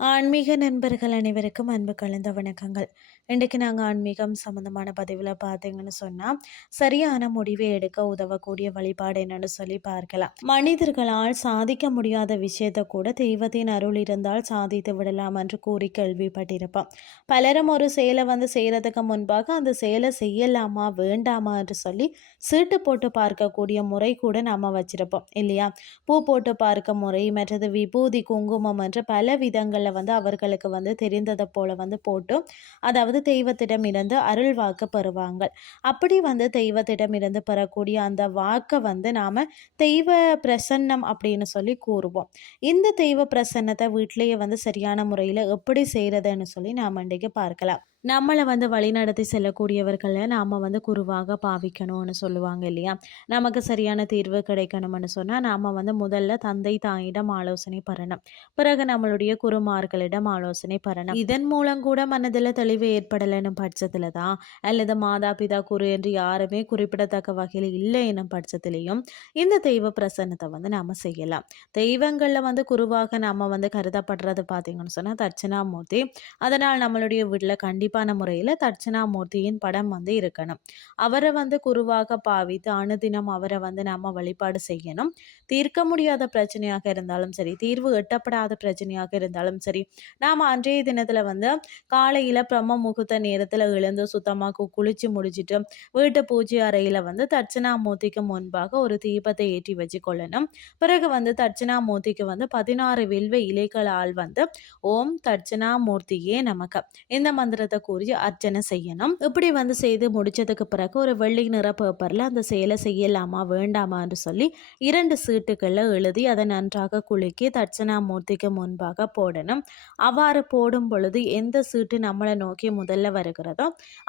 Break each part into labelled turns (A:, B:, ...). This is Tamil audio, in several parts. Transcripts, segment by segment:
A: 啊，ஆன்மீக நண்பர்கள் அனைவருக்கும் அன்பு கலந்த வணக்கங்கள். இன்றைக்கு நாங்கள் ஆன்மீகம் சம்மந்தமான பதிவில் பார்த்தீங்கன்னு சொன்னால் சரியான முடிவை எடுக்க உதவக்கூடிய வழிபாடு என்னன்னு சொல்லி பார்க்கலாம். மனிதர்களால் சாதிக்க முடியாத விஷயத்தை கூட தெய்வத்தின் அருள் இருந்தால் சாதித்து விடலாம் என்று கூறி கேள்விப்பட்டிருப்போம். பலரும் ஒரு செயலை வந்து செய்கிறதுக்கு முன்பாக அந்த செயலை செய்யலாமா வேண்டாமா என்று சொல்லி சீட்டு போட்டு பார்க்கக்கூடிய முறை கூட நாம் வச்சிருப்போம் இல்லையா? பூ போட்டு பார்க்க முறை மற்றது விபூதி குங்குமம் என்று பல விதங்களில் வந்து அவர்களுக்கு வந்து தெரிந்ததை போல வந்து போட்டு அதாவது தெய்வத்திடம் இருந்து அருள் வாக்கு பெறுவாங்க அப்படி வந்து தெய்வத்திடம் இருந்து பெறக்கூடிய அந்த வாக்கை வந்து நாம் தெய்வ பிரசன்னம் அப்படின்னு சொல்லி கூறுவோம். இந்த தெய்வ பிரசன்னத்தை வீட்டிலேயே வந்து சரியான முறையில் எப்படி செய்கிறதுன்னு சொல்லி நாம் இன்றைக்கு பார்க்கலாம். நம்மளை வந்து வழிநடத்தி செல்லக்கூடியவர்களை நாம் வந்து குருவாக பாவிக்கணும்னு சொல்லுவாங்க இல்லையா? நமக்கு சரியான தீர்வு கிடைக்கணும்னு சொன்னால் நாம் வந்து முதல்ல தந்தை தாயிடம் ஆலோசனை பெறணும் பிறகு நம்மளுடைய குருமார்களிடம் ஆலோசனை பெறணும் இதன் மூலம் கூட மனதில் தெளிவு ஏற்படலைன்னு பட்சத்தில் தான் அல்லது மாதா பிதா குரு என்று யாருமே குறிப்பிடத்தக்க வகையில் இல்லை என்னும் பட்சத்திலையும் இந்த தெய்வ பிரசன்னத்தை வந்து நாம் செய்யலாம். தெய்வங்களில் வந்து குருவாக நாம் வந்து கருதப்படுறது பார்த்தீங்கன்னு சொன்னால் தட்சிணாமூர்த்தி. அதனால் நம்மளுடைய வீட்டில் கண்டிப்பாக கண்டிப்பான முறையில் தட்சிணாமூர்த்தியின் படம் வந்து இருக்கணும். அவரை வந்து குருவாக பாவித்து அனுதினம் அவரை வந்து நம்ம வழிபாடு செய்யணும். தீர்க்க முடியாத பிரச்சனையாக இருந்தாலும் சரி தீர்வு எட்டப்படாத பிரச்சனையாக இருந்தாலும் சரி நாம் அன்றைய தினத்தில் வந்து காலையில் பிரம்ம முகூர்த்த நேரத்தில் எழுந்து சுத்தமாக குளிச்சு முடிச்சுட்டு வீட்டு பூஜை அறையில் வந்து தட்சிணாமூர்த்திக்கு முன்பாக ஒரு தீபத்தை ஏற்றி வச்சு கொள்ளணும் பிறகு வந்து தட்சிணாமூர்த்திக்கு வந்து பதினாறு வில்வ இலைகளால் வந்து ஓம் தட்சிணாமூர்த்தியே நமக்கு இந்த மந்திரத்தை கூறி அர்ச்சனை செய்யணும். இப்படி வந்து செய்து முடிச்சதுக்கு பிறகு ஒரு வெள்ளி நிற பேப்பரில் அந்த செயலை செய்யலாமா வேண்டாமான்னு சொல்லி இரண்டு சீட்டுகளில் எழுதி அதை நன்றாக குலுக்கி தட்சணாமூர்த்திக்கு முன்பாக போடணும். அவ்வாறு போடும் பொழுது எந்த சீட்டு நம்மளை நோக்கி முதல்ல வருகிறதோ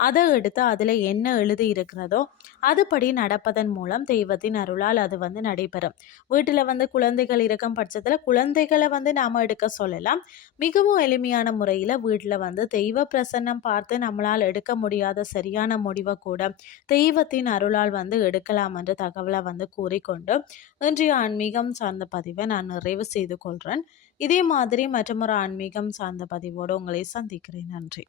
A: அதை எடுத்து அதில் என்ன எழுதி இருக்கிறதோ அதுபடி நடப்பதன் மூலம் தெய்வத்தின் அருளால் அது வந்து நடைபெறும். வீட்டில் வந்து குழந்தைகள் இருக்கும் பட்சத்தில் குழந்தைகளை வந்து நாம் எடுக்க சொல்லலாம். மிகவும் எளிமையான முறையில் வீட்டில் வந்து தெய்வ பிரசன்னம் பார்த்து நம்மளால் எடுக்க முடியாத சரியான முடிவை கூட தெய்வத்தின் அருளால் வந்து எடுக்கலாம் என்ற தகவலை வந்து கூறிக்கொண்டு இன்றைய ஆன்மீகம் சார்ந்த பதிவை நான் நிறைவு செய்து கொள்கிறேன் இதே மாதிரி மற்றொரு ஆன்மீகம் சார்ந்த பதிவோடு உங்களை சந்திக்கிறேன். நன்றி.